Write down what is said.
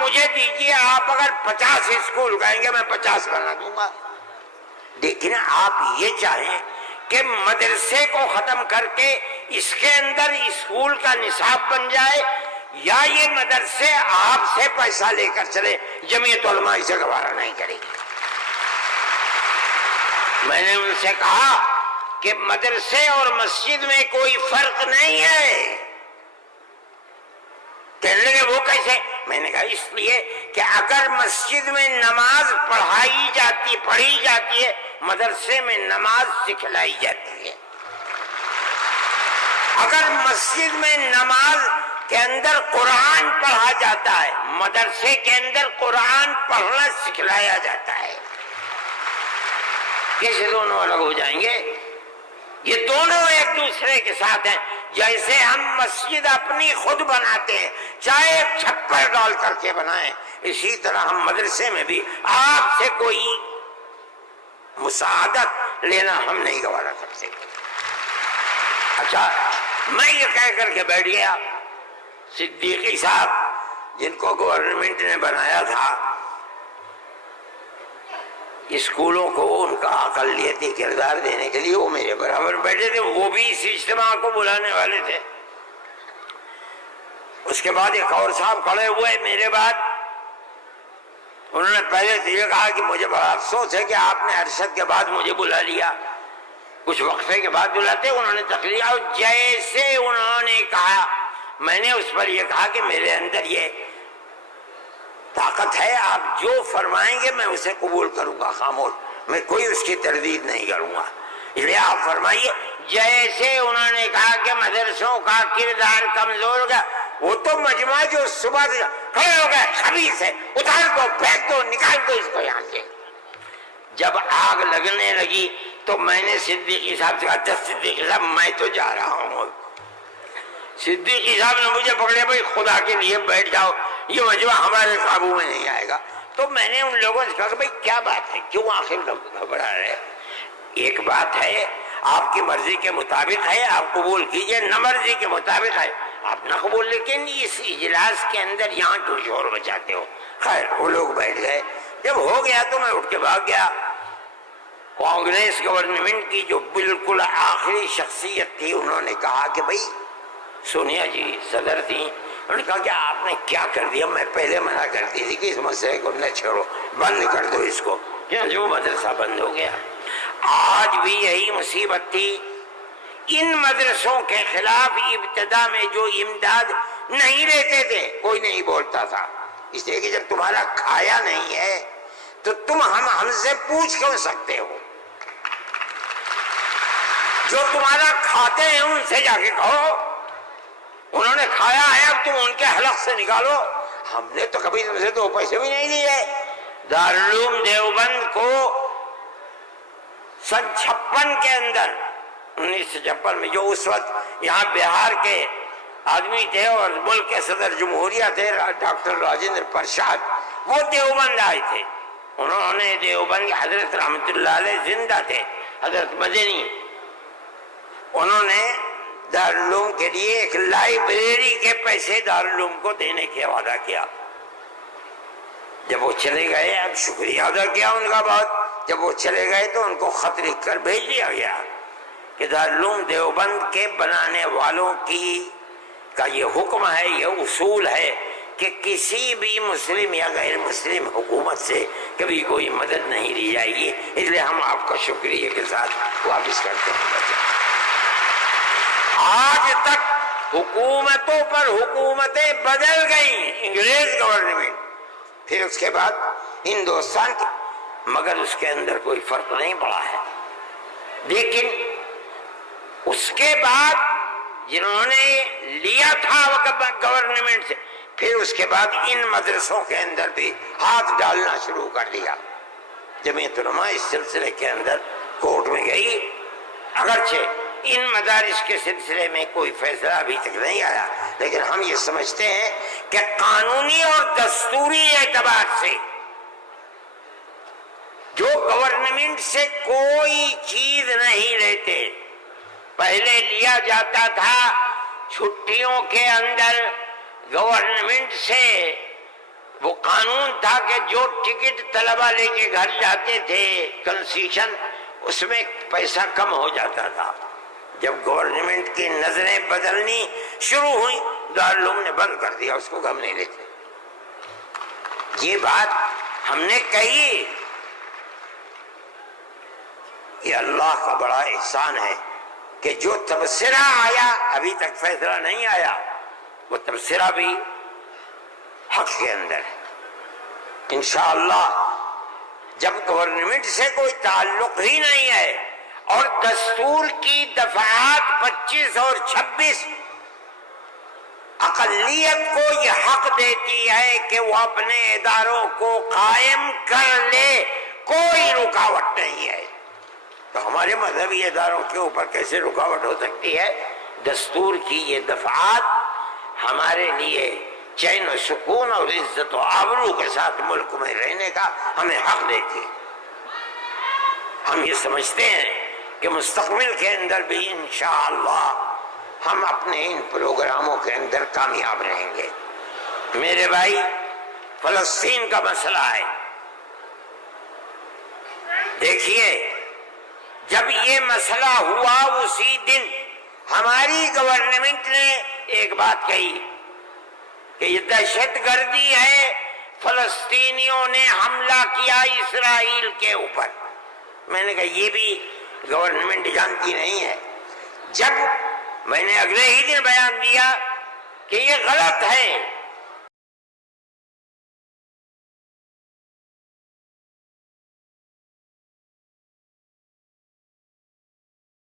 مجھے دیجئے، آپ اگر 50 اسکول کہیں گے میں 50 بنا دوں گا، لیکن آپ یہ چاہیں کہ مدرسے کو ختم کر کے اس کے اندر اسکول کا نصاب بن جائے، یا یہ مدرسے آپ سے پیسہ لے کر چلے، جمعیت علماء اسے گوارا نہیں کرے گی۔ میں نے ان سے کہا کہ مدرسے اور مسجد میں کوئی فرق نہیں ہے۔ کہنے لگے وہ کیسے؟ میں نے کہا اس لیے کہ اگر مسجد میں نماز پڑھی جاتی ہے، مدرسے میں نماز سکھلائی جاتی ہے۔ اگر مسجد میں نماز کے اندر قرآن پڑھا جاتا ہے، مدرسے کے اندر قرآن پڑھنا سکھلایا جاتا ہے۔ کیسے دونوں الگ ہو جائیں گے؟ یہ دونوں ایک دوسرے کے ساتھ ہیں۔ جیسے ہم مسجد اپنی خود بناتے ہیں، چاہے ایک چھپر ڈال کر کے بنائیں، اسی طرح ہم مدرسے میں بھی آپ سے کوئی مساعدت لینا ہم نہیں گوارا کرتے۔ اچھا، میں یہ کہہ کر کے بیٹھ گیا، صدیقی صاحب جن کو گورنمنٹ نے بنایا تھا اسکولوں کو ان کا اقلیتی کردار دینے کے لیے، وہ میرے برابر بیٹھے تھے، وہ بھی اس اجتماع کو بلانے والے تھے۔ اس کے بعد ایک اور صاحب کھڑے ہوئے میرے بعد، انہوں نے پہلے تو یہ کہا کہ مجھے بڑا افسوس ہے کہ آپ نے ارشد کے بعد مجھے بلا لیا، کچھ وقفے کے بعد بلاتے۔ انہوں نے تقریر، اور جیسے انہوں نے کہا، میں نے اس پر یہ کہا کہ میرے اندر یہ طاقت ہے، آپ جو فرمائیں گے میں اسے قبول کروں گا، خاموش، میں کوئی اس کی تردید نہیں کروں گا، اس لیے آپ فرمائیے۔ جیسے انہوں نے کہا کہ مدرسوں کا کردار کمزور ہو گیا، وہ تو مجمع جو صبح سے کھڑے ہو گئے، خبیث ہے، اتار دو، پھینک دو، نکال دو اس کو یہاں سے۔ جب آگ لگنے لگی تو میں نے صدیقی صاحب سے کہا، صدیقی صاحب میں تو جا رہا ہوں۔ صدیقی صاحب نے مجھے پکڑے، بھائی خدا کے لیے بیٹھ جاؤ، یہ مجمع ہمارے قابو میں نہیں آئے گا۔ تو میں نے ان لوگوں سے کہا کہ بھائی کیا بات ہے، کیوں آخر گھبرا رہے؟ ایک بات ہے، آپ کی مرضی کے مطابق ہے، آپ قبول کیجئے، نہ مرضی کے مطابق ہے آپ نہ قبول، لیکن اس اجلاس کے اندر یہاں تو شور بچاتے ہو۔ خیر وہ لوگ بیٹھ گئے، جب ہو گیا تو میں اٹھ کے بھاگ گیا۔ کانگریس گورنمنٹ کی جو بالکل آخری شخصیت تھی، انہوں نے کہا کہ بھائی سونیا جی صدر تھی، انہوں نے کہا کہ آپ نے کیا کر دیا، میں پہلے منع کرتی تھی کہ اس مسئلے کو نہ چھوڑو، بند کر دو اس کو، جو مدرسہ بند ہو گیا۔ آج بھی یہی مصیبت تھی، ان مدرسوں کے خلاف ابتدا میں جو امداد نہیں لیتے تھے کوئی نہیں بولتا تھا، اس لیے کہ جب تمہارا کھایا نہیں ہے تو تم ہم سے پوچھ کیوں سکتے ہو؟ جو تمہارا کھاتے ہیں ان سے جا کے کہو، انہوں نے کھایا ہے اب تم ان کے حلق سے نکالو، ہم نے تو کبھی تم سے 2 پیسے بھی نہیں دیے۔ دارالعلوم دیوبند کو سن 56 کے اندر، 1956 میں، جو اس وقت یہاں بہار کے آدمی تھے اور ملک کے صدر جمہوریہ تھے ڈاکٹر راجندر پرساد، وہ دیوبند آئے تھے۔ انہوں نے دیوبند، حضرت رحمت اللہ علیہ زندہ تھے، حضرت مدنی، انہوں نے دارالعلوم کے لیے ایک لائبریری کے پیسے دارالعلوم کو دینے کے وعدہ کیا۔ جب وہ چلے گئے، اب شکریہ ادا کیا ان کا بہت، جب وہ چلے گئے تو ان کو خط لکھ کر بھیج دیا گیا کہ دارالعلوم دیوبند کے بنانے والوں کا یہ حکم ہے، یہ اصول ہے کہ کسی بھی مسلم یا غیر مسلم حکومت سے کبھی کوئی مدد نہیں لی جائے گی، اس لیے ہم آپ کا شکریہ کے ساتھ واپس کرتے ہیں۔ آج تک حکومتوں پر حکومتیں بدل گئیں، انگریز گورنمنٹ، پھر اس کے بعد ہندوستان کی، مگر اس کے اندر کوئی فرق نہیں پڑا ہے۔ لیکن اس کے بعد جنہوں نے لیا تھا گورنمنٹ سے، پھر اس کے بعد ان مدرسوں کے اندر بھی ہاتھ ڈالنا شروع کر دیا۔ جمعیت علماء اس سلسلے کے اندر کورٹ میں گئی، اگرچہ ان مدارس کے سلسلے میں کوئی فیصلہ ابھی تک نہیں آیا، لیکن ہم یہ سمجھتے ہیں کہ قانونی اور دستوری اعتبار سے جو گورنمنٹ سے کوئی چیز نہیں لیتے، پہلے لیا جاتا تھا چھٹیوں کے اندر گورنمنٹ سے وہ قانون تھا کہ جو ٹکٹ طلبہ لے کے گھر جاتے تھے کنسیشن، اس میں پیسہ کم ہو جاتا تھا۔ جب گورنمنٹ کی نظریں بدلنی شروع ہوئی، دارالعلوم نے بند کر دیا اس کو، ہم نہیں لیتے۔ یہ بات ہم نے کہی، یہ اللہ کا بڑا احسان ہے کہ جو تبصرہ آیا، ابھی تک فیصلہ نہیں آیا، وہ تبصرہ بھی حق کے اندر ہے۔ انشاءاللہ جب گورنمنٹ سے کوئی تعلق ہی نہیں ہے اور دستور کی دفعات 25 اور 26 اقلیت کو یہ حق دیتی ہے کہ وہ اپنے اداروں کو قائم کر لے، کوئی رکاوٹ نہیں ہے، تو ہمارے مذہبی اداروں کے اوپر کیسے رکاوٹ ہو سکتی ہے؟ دستور کی یہ دفعات ہمارے لیے چین و سکون اور عزت و آبرو کے ساتھ ملک میں رہنے کا ہمیں حق دیتی ہے۔ ہم یہ سمجھتے ہیں کہ مستقبل کے اندر بھی انشاءاللہ ہم اپنے ان پروگراموں کے اندر کامیاب رہیں گے۔ میرے بھائی، فلسطین کا مسئلہ ہے، دیکھیے جب یہ مسئلہ ہوا اسی دن ہماری گورنمنٹ نے ایک بات کہی کہ یہ دہشت گردی ہے، فلسطینیوں نے حملہ کیا اسرائیل کے اوپر۔ میں نے کہا یہ بھی گورنمنٹ جانتی نہیں ہے۔ جب میں نے اگلے ہی دن بیان دیا کہ یہ غلط ہے،